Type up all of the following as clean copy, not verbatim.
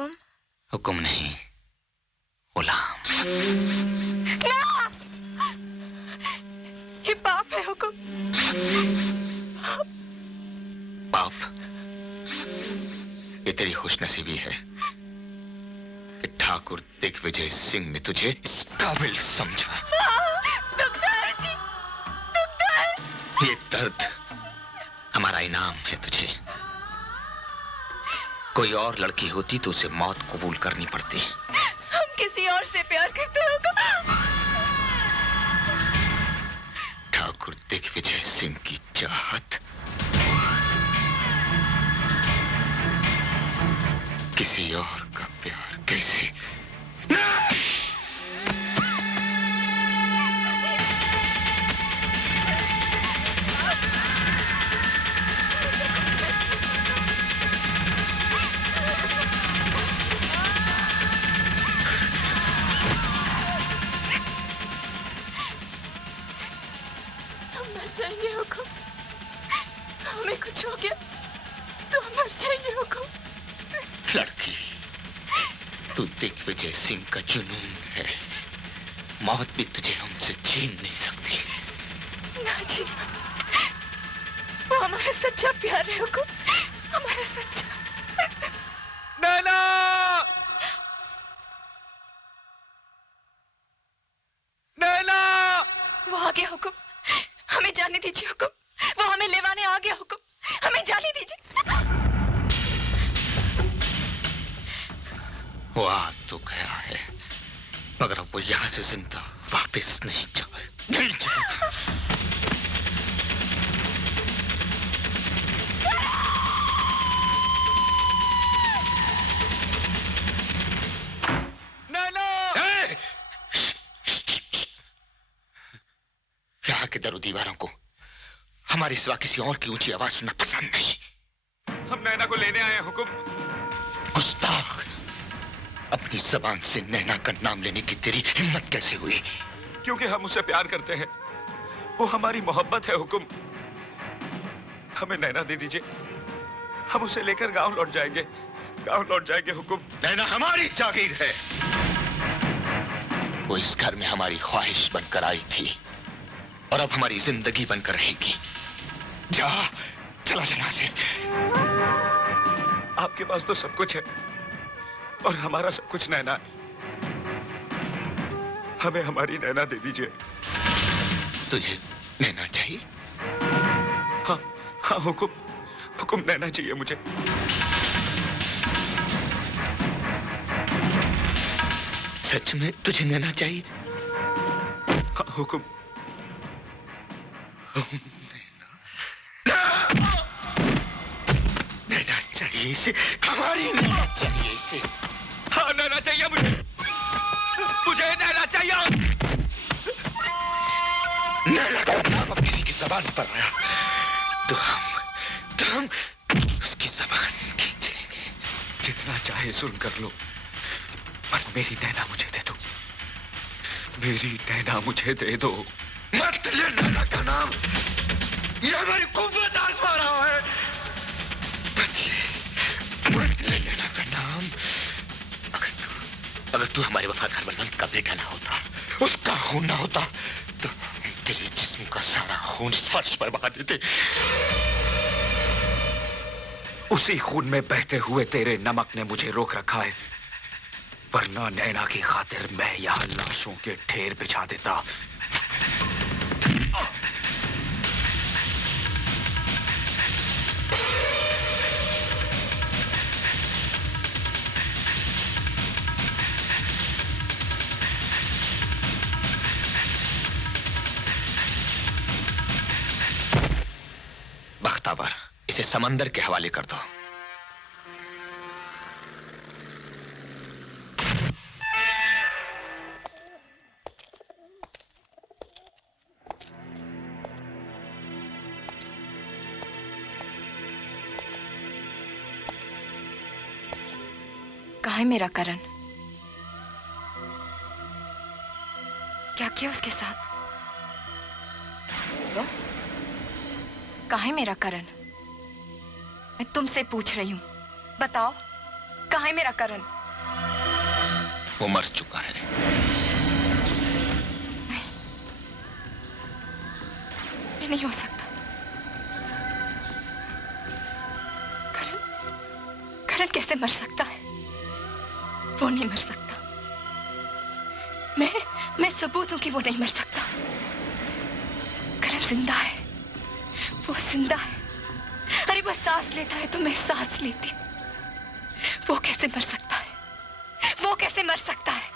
हुकुम? हुकुम नहीं, गुलाम। ये पाप है हुकुम। पाप? ये तेरी खुशनसीबी है कि ठाकुर दिग्विजय सिंह ने तुझे इस काबिल समझा। दुखता है जी, दुखता है। ये दर्द हमारा इनाम है तुझे। कोई और लड़की होती तो उसे मौत कबूल करनी पड़ती। हम किसी और से प्यार करते हो। ठाकुर दिग्विजय सिंह की चाहत किसी और का प्यार कैसे? जाएंगे हुकुम, हमें कुछ हो गया तो हम मर जाएंगे हुकुम। लड़की, तू दिग्विजय सिंह का जुनून है। मौत भी तुझे हमसे छीन नहीं सकती। ना जी, वो हमारा सच्चा प्यार है हुकुम, हमारा सच्चा। नैना! नैना! वो आ गया हुकुम, हमें जाने दीजिए हुकुम। वो हमें लेवाने आ गया हुकुम, हमें जाने दीजिए। वो आ तो गया है, मगर अब वो यहाँ से जिंदा वापस नहीं जाए। नहीं जाएगा। यहाँ के दरो दीवारों को हमारे सिवा किसी और की ऊंची आवाज सुनना पसंद नहीं। हम नैना को लेने आए हैं हुकुम। गुस्ताख, अपनी जबान से नैना का नाम लेने की तेरी हिम्मत कैसे हुई? क्योंकि हम उससे प्यार करते हैं, वो हमारी मोहब्बत है हुकुम। हमें नैना दे दीजिए, हम उसे लेकर गांव लौट जाएंगे, गांव लौट जाएंगे हुकुम। नैना हमारी जागीर है। वो इस घर में हमारी ख्वाहिश बनकर आई थी और अब हमारी जिंदगी बनकर रहेगी। जा, चला चला से। आपके पास तो सब कुछ है और हमारा सब कुछ नैना है। हमें हमारी नैना दे दीजिए। तुझे नैना चाहिए? हाँ हाँ हुकुम, हुकुम नैना चाहिए मुझे। सच में तुझे नैना चाहिए? हाँ हुकुम। नैना चाहिए इसे, हमारी नैना चाहिए इसे। हाँ नैना चाहिए मुझे, मुझे नैना चाहिए। नैना का नाम अब किसी की जबान पर आया तो हम उसकी जबान खींच लेंगे। जितना चाहे सुन कर लो, पर मेरी नैना मुझे दे दो, मेरी नैना मुझे दे दो। मत ले नैना का नाम, ये हमारी कुव्वत आजमा रहा है। मत ले नैना का नाम। अगर तू हमारे वफादार बलवंत का बेटा ना होता, उसका खून ना होता, तो तेरे जिस्म का सारा खून इस फर्श पर बहा देते। उसी खून में बहते हुए तेरे नमक ने मुझे रोक रखा है, वरना नैना की खातिर मैं यहाँ लाशों के ढेर बिछा देता। बख्तावर, इसे समंदर के हवाले कर दो। कहाँ है मेरा करण? क्या किया उसके साथ? बोलो, कहाँ है मेरा करण? मैं तुमसे पूछ रही हूं, बताओ कहाँ है मेरा करण? वो मर चुका है। ये नहीं हो सकता। करण, करण कैसे मर सकता है? वो नहीं मर सकता। मैं सबूत हूं कि वो नहीं मर सकता। करण जिंदा है, वो जिंदा है। अरे वो सांस लेता है तो मैं सांस लेती हूं। वो कैसे मर सकता है? वो कैसे मर सकता है?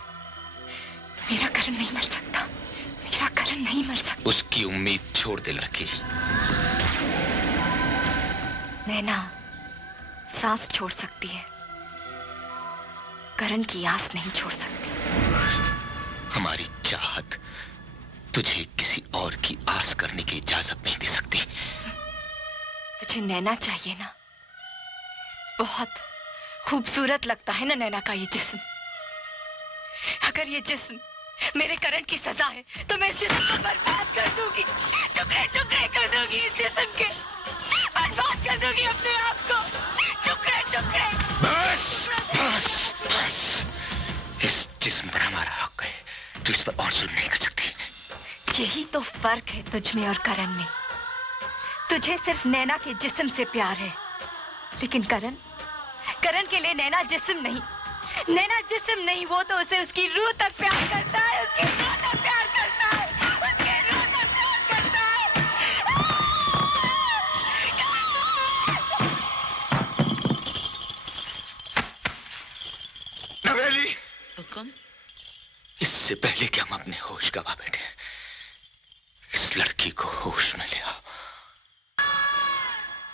मेरा करण नहीं मर सकता। मेरा करण नहीं मर सकता। उसकी उम्मीद छोड़ दे लड़की। नैना सांस छोड़ सकती है, करण की आस नहीं छोड़ सकती। हमारी चाहत तुझे किसी और की आस करने की इजाजत नहीं दे सकती। तुझे नैना चाहिए ना? बहुत खूबसूरत लगता है ना नैना का ये जिस्म। अगर ये जिस्म मेरे करण की सजा है तो मैं इस जिस्म को बर्बाद कर दूंगी, टुकड़े टुकड़े कर दूंगी इस जिस्म के, बर्बाद कर दूंगी अपने आप को, टुकड़े टुकड़े। बस बस बस, इस जिस्म पर हमारा हक है, तू इस पर और जुल्म नहीं कर सकती। यही तो फर्क है तुझ में और करण में। तुझे सिर्फ नैना के जिस्म से प्यार है, लेकिन करण के लिए नैना जिस्म नहीं, नैना जिस्म नहीं, वो तो उसे उसकी रूह तक प्यार करता है, उसकी रूह तक प्यार करता है, उसकी रूह तक प्यार करता है। नवेली, हुक्म? इससे पहले कि हम अपने होश गवा बैठे, इस लड़की को होश में ले आओ।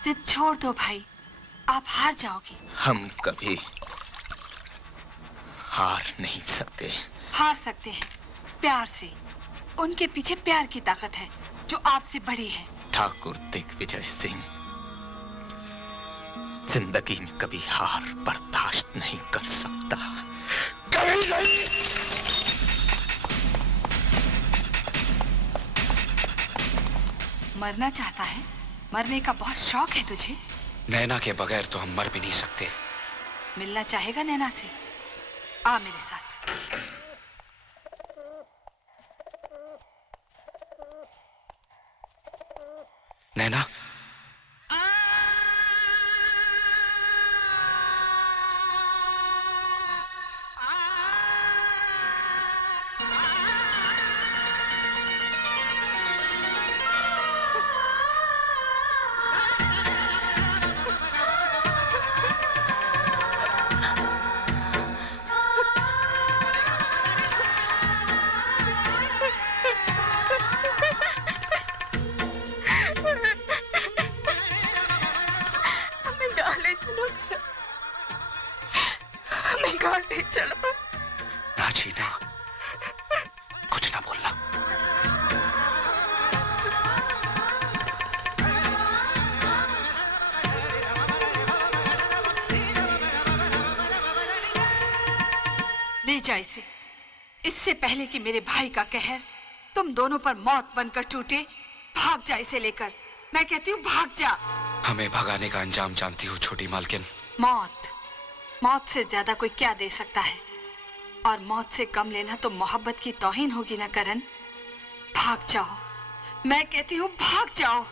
जिद छोड़ दो भाई, आप हार जाओगे। हम कभी हार नहीं सकते। हार सकते हैं प्यार से। उनके पीछे प्यार की ताकत है जो आपसे बड़ी है। ठाकुर दिग्विजय सिंह जिंदगी में कभी हार बर्दाश्त नहीं कर सकता, कभी नहीं। मरना चाहता है? मरने का बहुत शौक है तुझे? नैना के बगैर तो हम मर भी नहीं सकते। मिलना चाहेगा नैना से? आ मेरे साथ। नैना, चलो ना जीना, कुछ ना बोलना। ले जा इसे, इससे पहले कि मेरे भाई का कहर तुम दोनों पर मौत बनकर टूटे। भाग जा इसे लेकर, मैं कहती हूँ भाग जा। हमें भगाने का अंजाम जानती हूँ छोटी मालकिन। मौत, मौत से ज्यादा कोई क्या दे सकता है? और मौत से कम लेना तो मोहब्बत की तौहीन होगी ना करण। भाग जाओ, मैं कहती हूँ भाग जाओ।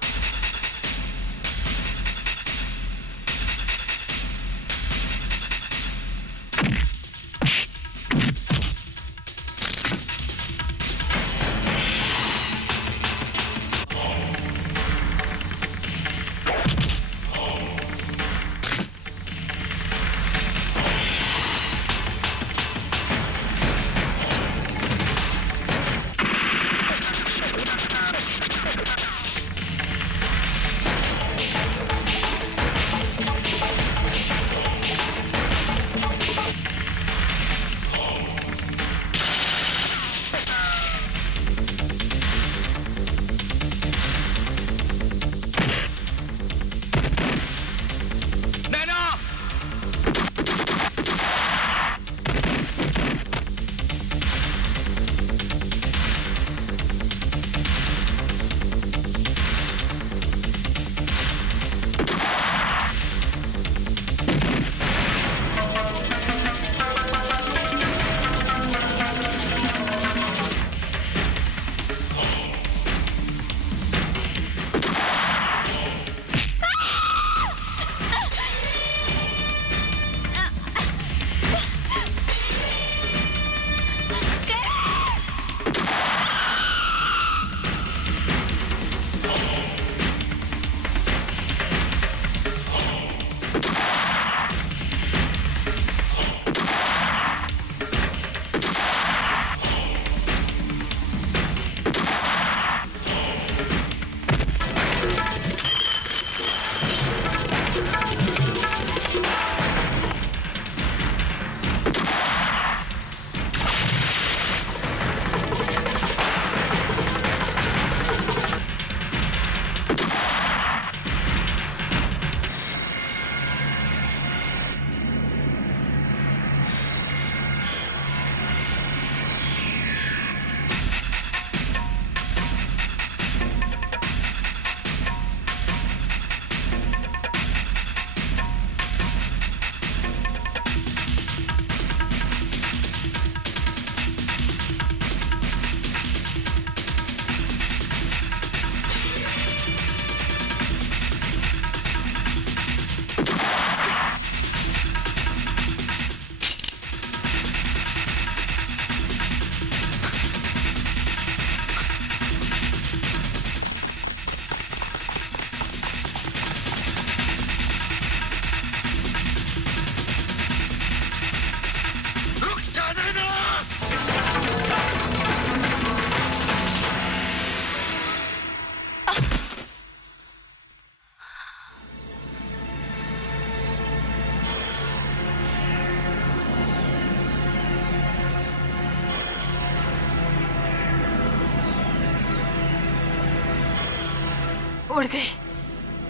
उड़ गए।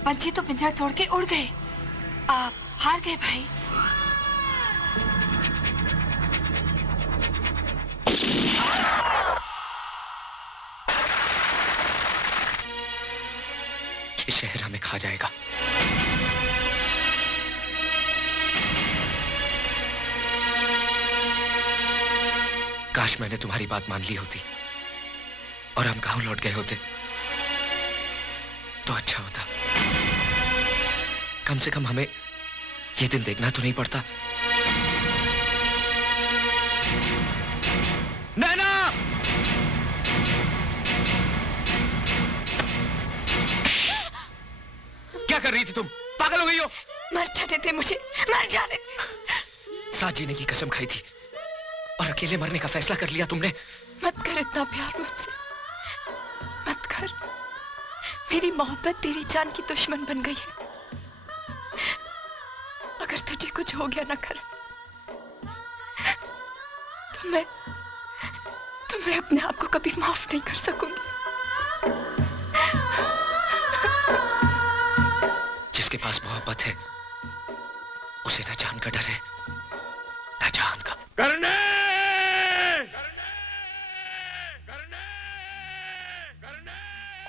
पंछी तो पिंजरा तोड़ के उड़ गए। आप हार गए भाई। ये शहर हमें खा जाएगा। काश मैंने तुम्हारी बात मान ली होती और हम गांव लौट गए होते तो अच्छा होता। कम से कम हमें ये दिन देखना तो नहीं पड़ता। नैना! क्या कर रही थी तुम? पागल हो गई हो? मर जाने दे मुझे, मर जाने दे। साथ जीने की कसम खाई थी और अकेले मरने का फैसला कर लिया तुमने। मत कर इतना प्यार मुझसे, मत कर। मेरी मोहब्बत तेरी जान की दुश्मन बन गई है। अगर तुझे कुछ हो गया ना करण, तो मैं अपने आप को कभी माफ नहीं कर सकूंगी। जिसके पास मोहब्बत है उसे न जान का डर है न जान का। करने!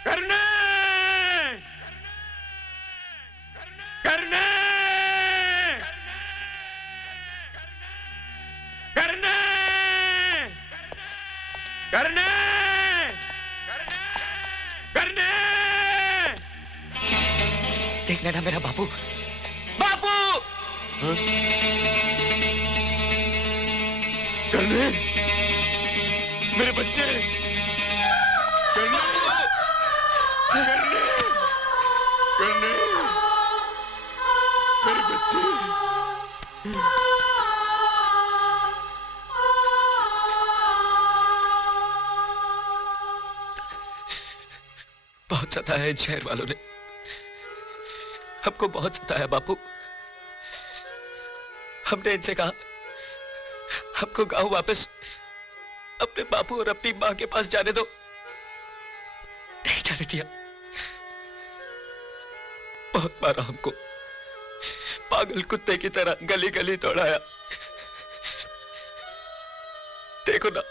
करने! करने! करने! करने! करने! देख नैना, मेरा बापू। बापू! करने! मेरे बच्चे! करने! करने! करने! मेरे बच्चे! बहुत सताया इन शहर वालों ने, हमको बहुत सताया बापू। हमने इनसे कहा हमको गांव वापस अपने बापू और अपनी मां के पास जाने दो, नहीं जाने दिया। बहुत मारा हमको, पागल कुत्ते की तरह गली गली दौड़ाया। देखो ना,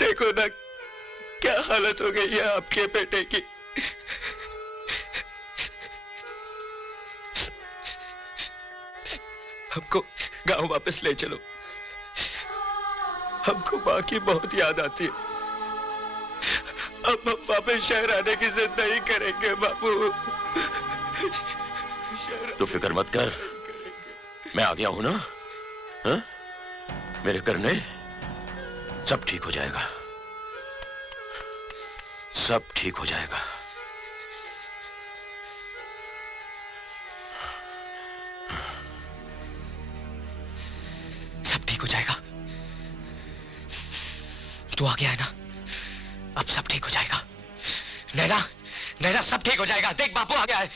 देखो ना क्या हालत हो गई है आपके बेटे की। हमको गांव वापस ले चलो, हमको मां की बहुत याद आती है। अब हम वापस शहर आने की जिद नहीं करेंगे बापू। तो फिक्र मत कर, मैं आ गया हूं ना। हा? मेरे करने सब ठीक हो जाएगा, सब ठीक हो जाएगा। सब ठीक हो जाएगा। तू आ गया है ना, अब सब ठीक हो जाएगा। नैना, नैना सब ठीक हो जाएगा। देख बापू आ गया है।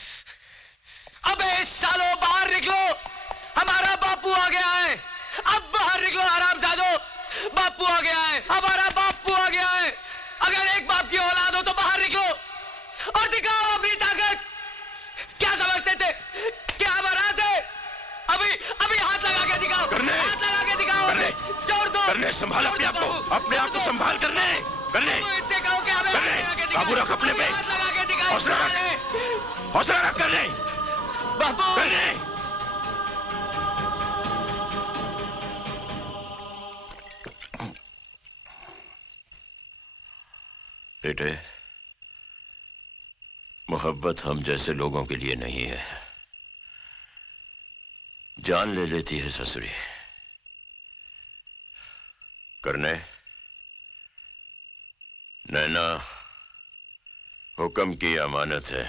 अबे सालो बाहर निकलो, हमारा बापू आ गया है। अब बाहर निकलो हरामजादो, बापू आ गया है, हमारा बापू आ गया है। अगर एक बाप की औलाद हो तो बाहर निकलो और दिखाओ अपनी ताकत। क्या समझते थे, क्या हमारा थे? अभी अभी हाथ लगा के दिखाओ, हाथ लगा के दिखाओ। जोर दो। करने संभाल अपने आप को, अपने आप को संभाल। करने इनसे कहो कि हमें हाथ लगा के दिखाओ। बाबू रख अपने पे, हाथ लगा के दिखाओ। हौसला रख, हौसला रख। करने बापू, करने बेटे, मोहब्बत हम जैसे लोगों के लिए नहीं है, जान ले लेती है ससुरी। करने नैना हुक्म की अमानत है।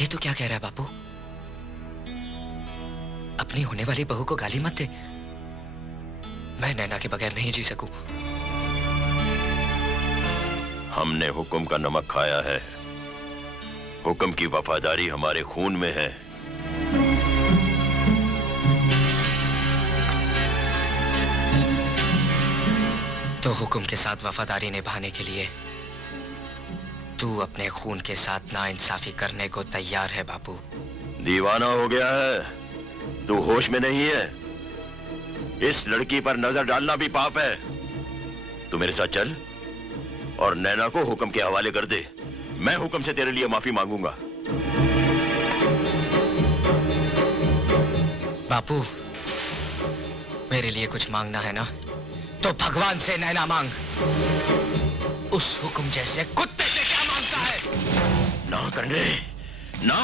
ये तो क्या कह रहा है बापू? अपनी होने वाली बहू को गाली मत दे। मैं नैना के बगैर नहीं जी सकूं। हमने हुक्म का नमक खाया है, हुक्म की वफादारी हमारे खून में है। तो हुक्म के साथ वफादारी निभाने के लिए तू अपने खून के साथ नाइंसाफी करने को तैयार है बापू। दीवाना हो गया है, तू होश में नहीं है। इस लड़की पर नजर डालना भी पाप है। तू मेरे साथ चल और नैना को हुक्म के हवाले कर दे। मैं हुक्म से तेरे लिए माफी मांगूंगा। बापू, मेरे लिए कुछ मांगना है ना, तो भगवान से नैना मांग। उस हुक्म जैसे कुत्ते से क्या मांगता है? ना करने ना।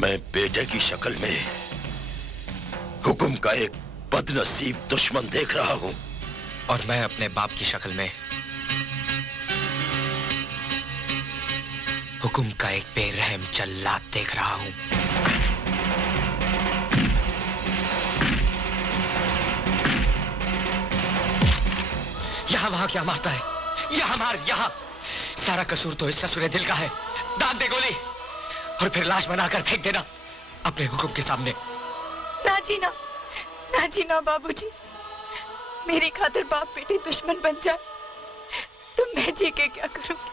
मैं बेटे की शक्ल में हुक्म का एक बदनसीब दुश्मन देख रहा हूं, और मैं अपने बाप की शक्ल में हुक्म का एक बेरहम जल्लाद देख रहा हूं। यहां वहां क्या मारता है? यहां मार, यहां। सारा कसूर तो इस ससुरे दिल का है। दाग दे गोली और फिर लाश बनाकर फेंक देना अपने हुक्म के सामने। ना जी ना, ना जी ना बाबूजी, मेरी खातिर बाप बेटी दुश्मन बन जाए तो मैं जी के क्या करूंगी?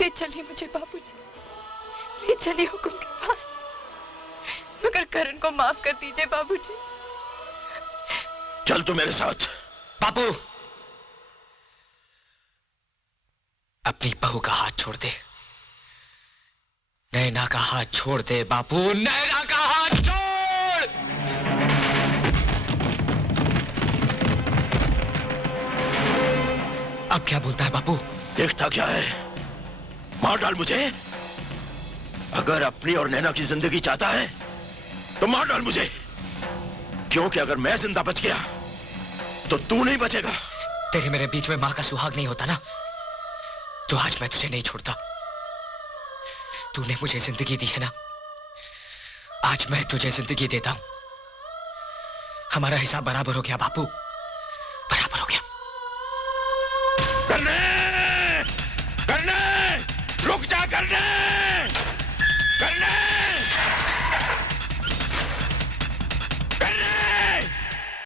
ले चलिए मुझे बाबूजी, ले चलिए हुक्म के पास, मगर करण को माफ कर दीजिए बाबूजी। चल तू मेरे साथ। बापू, अपनी बहू का हाथ छोड़ दे। नैना का हाथ छोड़ दे बापू, नैना का हाथ छोड़। अब क्या बोलता है बापू? देखता क्या है? मार डाल मुझे। अगर अपनी और नैना की जिंदगी चाहता है तो मार डाल मुझे, क्योंकि अगर मैं जिंदा बच गया तो तू नहीं बचेगा। तेरे मेरे बीच में मां का सुहाग नहीं होता ना, तो आज मैं तुझे नहीं छोड़ता। तूने मुझे जिंदगी दी है ना, आज मैं तुझे जिंदगी देता हूं। हमारा हिसाब बराबर हो गया बापू, बराबर